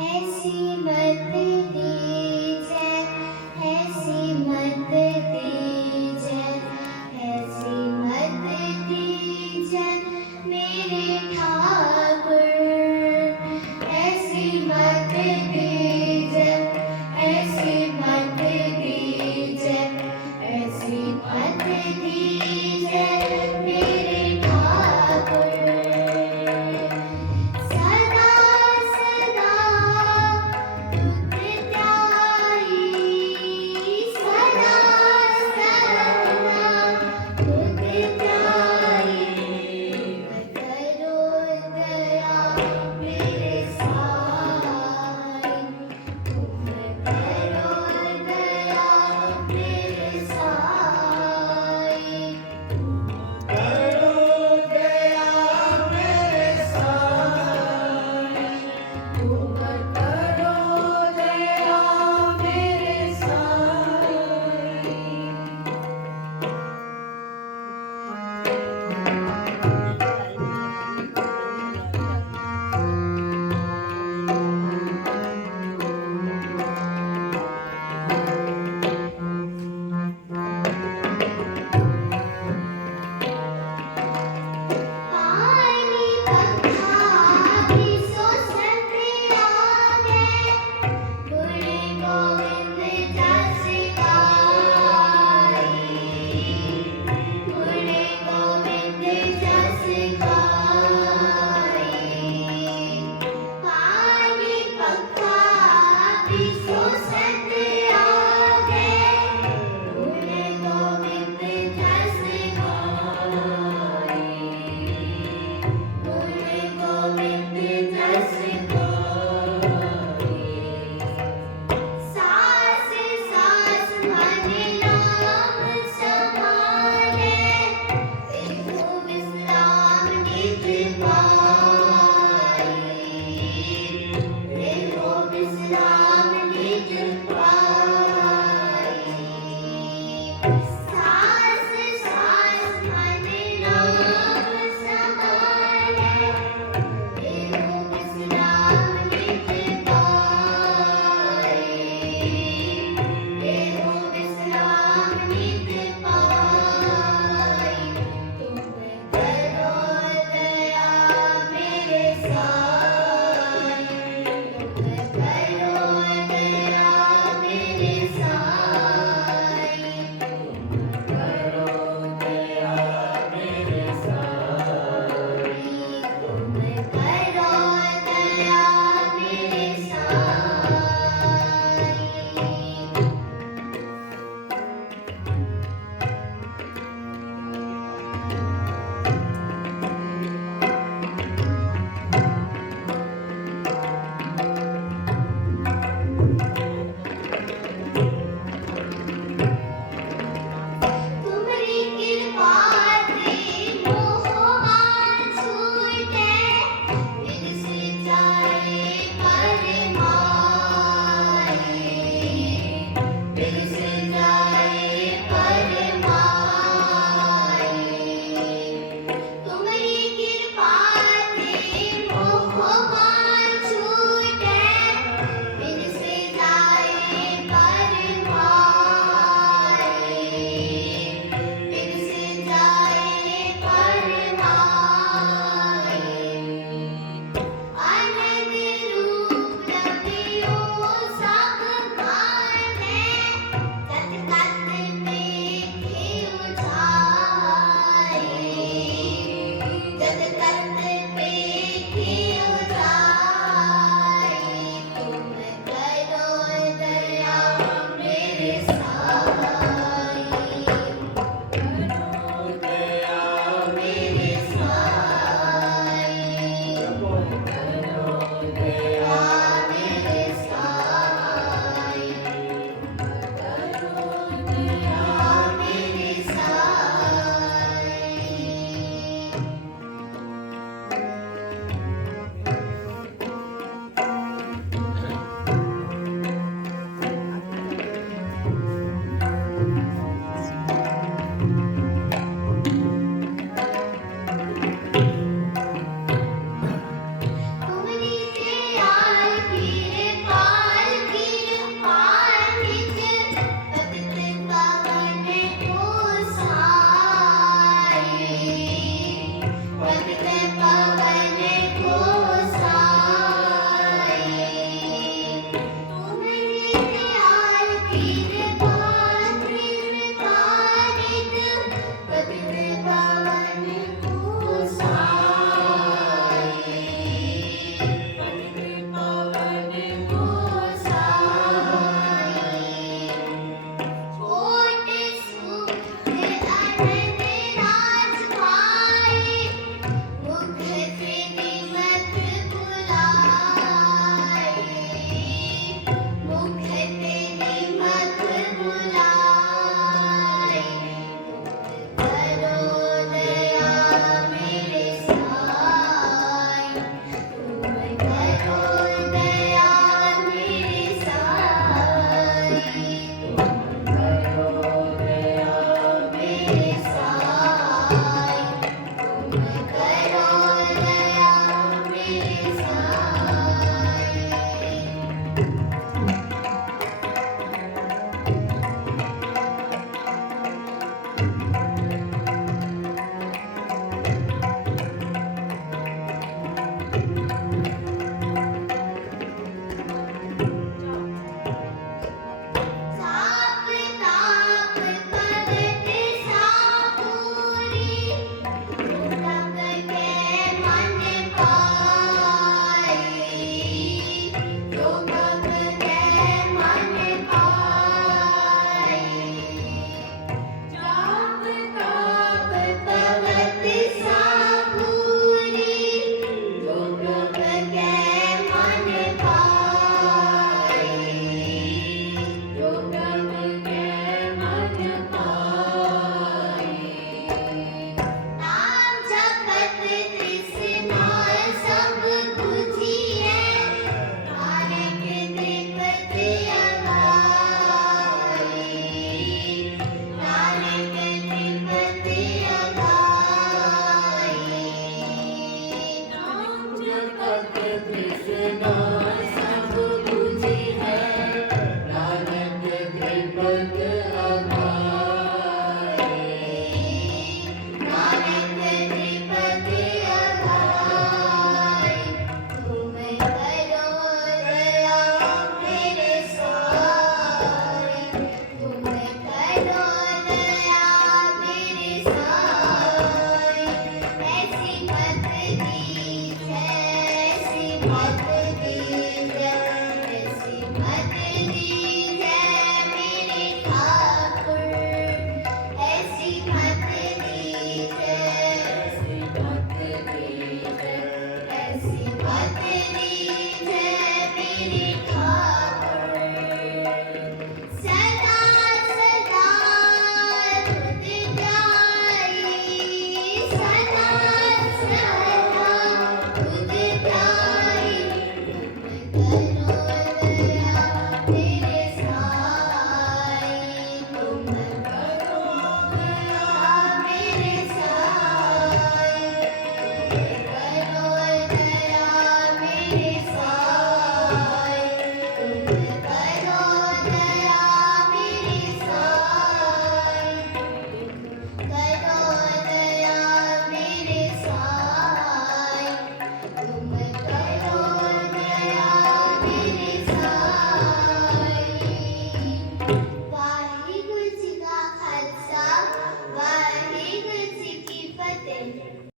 ऐसी मत दीजिए।